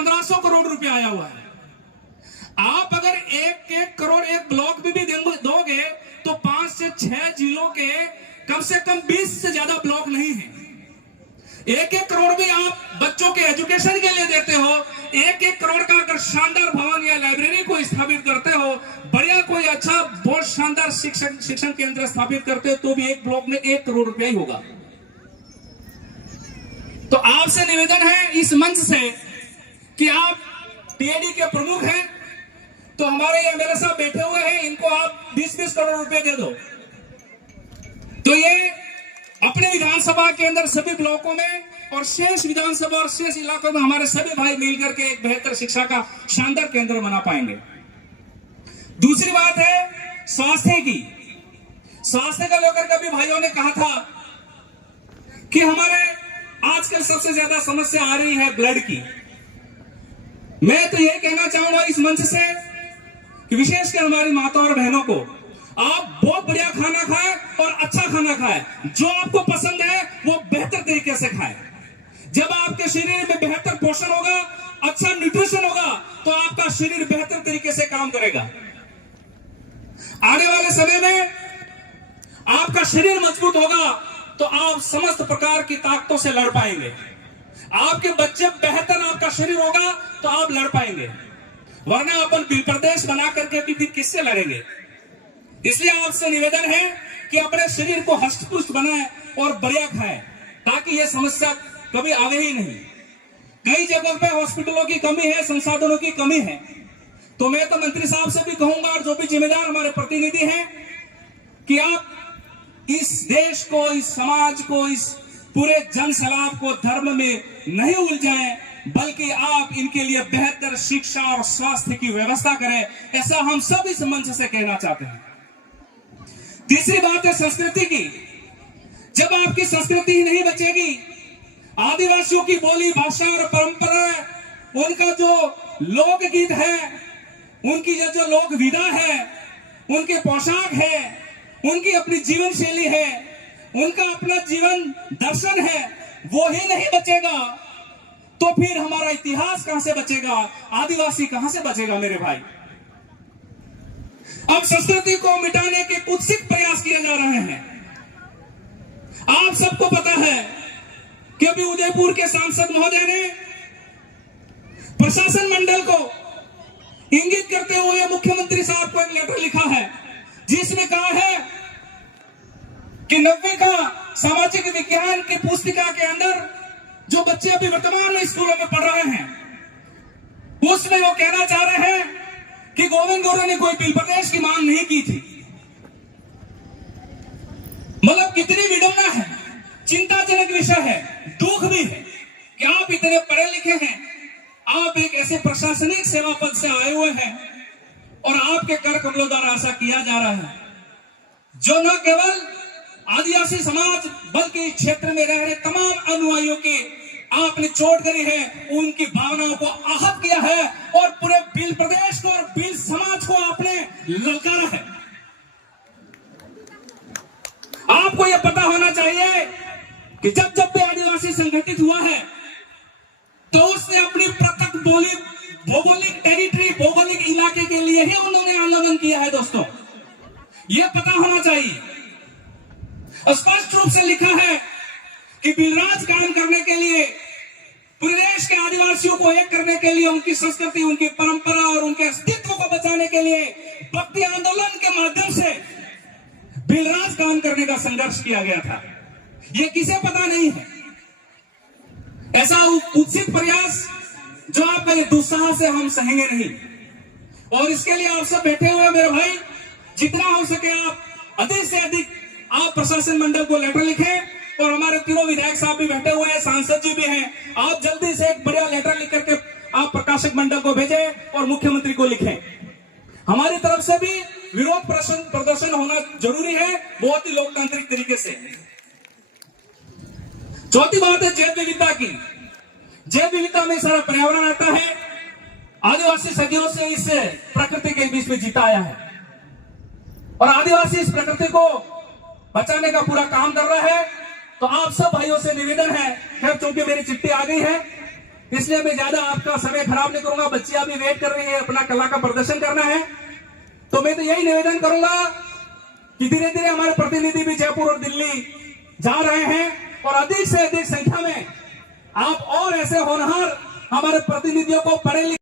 1500 करोड़ रुपया आया हुआ है। आप अगर एक करोड़ एक ब्लॉक में भी दोगे तो 5 से 6 जिलों के कम से कम 20 से ज्यादा ब्लॉक नहीं है। एक करोड़ भी आप बच्चों के एजुकेशन के लिए देते हो। एक करोड़ का अगर शानदार भवन या लाइब्रेरी को स्थापित करते हो, बढ़िया कोई अच्छा बहुत शानदार शिक्षण केंद्र स्थापित करते हो, तो भी एक ब्लॉक में 1 करोड़ रुपया ही होगा। तो आपसे निवेदन है इस मंच से कि आप टीएडी के प्रमुख हैं, तो हमारे एमएलए साहब बैठे हुए हैं, इनको आप 20-20 करोड़ रुपए दे दो, तो ये अपने विधानसभा के अंदर सभी ब्लॉकों में और शेष विधानसभा और शेष इलाकों में हमारे सभी भाई मिलकर के एक बेहतर शिक्षा का शानदार केंद्र बना पाएंगे। दूसरी बात है स्वास्थ्य की। स्वास्थ्य का लेकर के भी भाइयों ने कहा था कि हमारे आजकल सबसे ज्यादा समस्या आ रही है ब्लड की। मैं तो यह कहना चाहूंगा इस मंच से कि विशेषकर हमारी माता और बहनों को, आप बहुत बढ़िया खाना खाएं और अच्छा खाना खाएं, जो आपको पसंद है वो बेहतर तरीके से खाएं। जब आपके शरीर में बेहतर पोषण होगा, अच्छा न्यूट्रिशन होगा, तो आपका शरीर बेहतर तरीके से काम करेगा। आने वाले समय में आपका शरीर मजबूत होगा तो आप समस्त प्रकार की ताकतों से लड़ पाएंगे। आपके बच्चे बेहतर, आपका शरीर होगा तो आप लड़ पाएंगे, वरना अपन प्रदेश बना करके भी किससे लड़ेंगे। इसलिए आपसे निवेदन है कि अपने शरीर को हष्ट-पुष्ट बनाएं और बढ़िया खाएं, ताकि यह समस्या कभी आवे ही नहीं। कई जगहों पे हॉस्पिटलों की कमी है, संसाधनों की कमी है, तो मैं तो मंत्री साहब से भी कहूंगा और जो भी जिम्मेदार हमारे प्रतिनिधि हैं कि आप इस देश को, इस समाज को, इस पूरे जन सैलाब को धर्म में नहीं उलझाएं, बल्कि आप इनके लिए बेहतर शिक्षा और स्वास्थ्य की व्यवस्था करें। ऐसा हम सब इस मंच से कहना चाहते हैं। तीसरी बात है संस्कृति की। जब आपकी संस्कृति ही नहीं बचेगी, आदिवासियों की बोली, भाषा और परंपरा, उनका जो लोकगीत है, उनकी जो लोक विधा है, उनके पोशाक है, उनकी अपनी जीवन शैली है, उनका अपना जीवन दर्शन है, वो ही नहीं बचेगा तो फिर हमारा इतिहास कहां से बचेगा, आदिवासी कहां से बचेगा मेरे भाई। अब संस्कृति को मिटाने के कुत्सित प्रयास किए जा रहे हैं। आप सबको पता है कि अभी उदयपुर के सांसद महोदय ने प्रशासन मंडल को इंगित करते हुए मुख्यमंत्री साहब को एक लेटर लिखा है, जिसमें कहा है कि 90 का सामाजिक विज्ञान की पुस्तिका के अंदर जो बच्चे अभी वर्तमान में स्कूलों में पढ़ रहे हैं, उसमें वो कहना चाह रहे हैं कि गोविंद गुरु ने कोई बिल प्रदेश की मांग नहीं की थी। मतलब कितनी विडंबना है, चिंताजनक विषय है, दुख भी है कि आप इतने पढ़े लिखे हैं, आप एक ऐसे प्रशासनिक सेवा पद से आए हुए हैं और आपके कर कमलों द्वारा ऐसा किया जा रहा है, जो न केवल आदिवासी समाज बल्कि इस क्षेत्र में रह रहे तमाम अनुयायियों की आपने चोट करी है, उनकी भावनाओं को आहत किया है और पूरे बिल प्रदेश को और बिल समाज को आपने ललकारा है। आपको यह पता होना चाहिए कि जब जब भी आदिवासी संगठित हुआ है तो उसने अपनी पृथक बोली, भौगोलिक टेरिटरी, भौगोलिक इलाके के लिए ही उन्होंने आंदोलन किया है। दोस्तों, यह पता होना चाहिए। स्पष्ट रूप से लिखा है कि बिलराज काम करने के लिए, पूरे देश के आदिवासियों को एक करने के लिए, उनकी संस्कृति, उनकी परंपरा और उनके अस्तित्व को बचाने के लिए भक्ति आंदोलन के माध्यम से बिलराज काम करने का संघर्ष किया गया था। यह किसे पता नहीं है। ऐसा कुत्सित प्रयास जो आपका ये दुस्साहस से हम सहेंगे नहीं, और इसके लिए आप सब बैठे हुए मेरे भाई, जितना हो सके आप अधिक से अधिक आप प्रशासन मंडल को लेटर लिखें, और हमारे तीनों विधायक साहब भी बैठे हुए हैं, सांसद जी भी हैं, आप जल्दी से एक बढ़िया लेटर लिख करके आप प्रकाशक मंडल को भेजें और मुख्यमंत्री को लिखें। हमारी तरफ से भी विरोध प्रदर्शन होना जरूरी है, बहुत ही लोकतांत्रिक तरीके से। चौथी बात है जैव विविधता की। जैव विविधता में सारा पर्यावरण आता है। आदिवासी सदियों से इस प्रकृति के बीच में जीता आया है और आदिवासी इस प्रकृति को बचाने का पूरा काम कर रहा है। तो आप सब भाइयों से निवेदन है, खैर चूंकि मेरी चिट्ठी आ गई है इसलिए मैं ज्यादा आपका समय खराब नहीं करूंगा। बच्चियां भी वेट कर रही है, अपना कला का प्रदर्शन करना है। तो मैं तो यही निवेदन करूंगा कि धीरे धीरे हमारे प्रतिनिधि भी जयपुर और दिल्ली जा रहे हैं और अधिक से अधिक संख्या में आप और ऐसे होनहार हमारे प्रतिनिधियों को पढ़े लिखे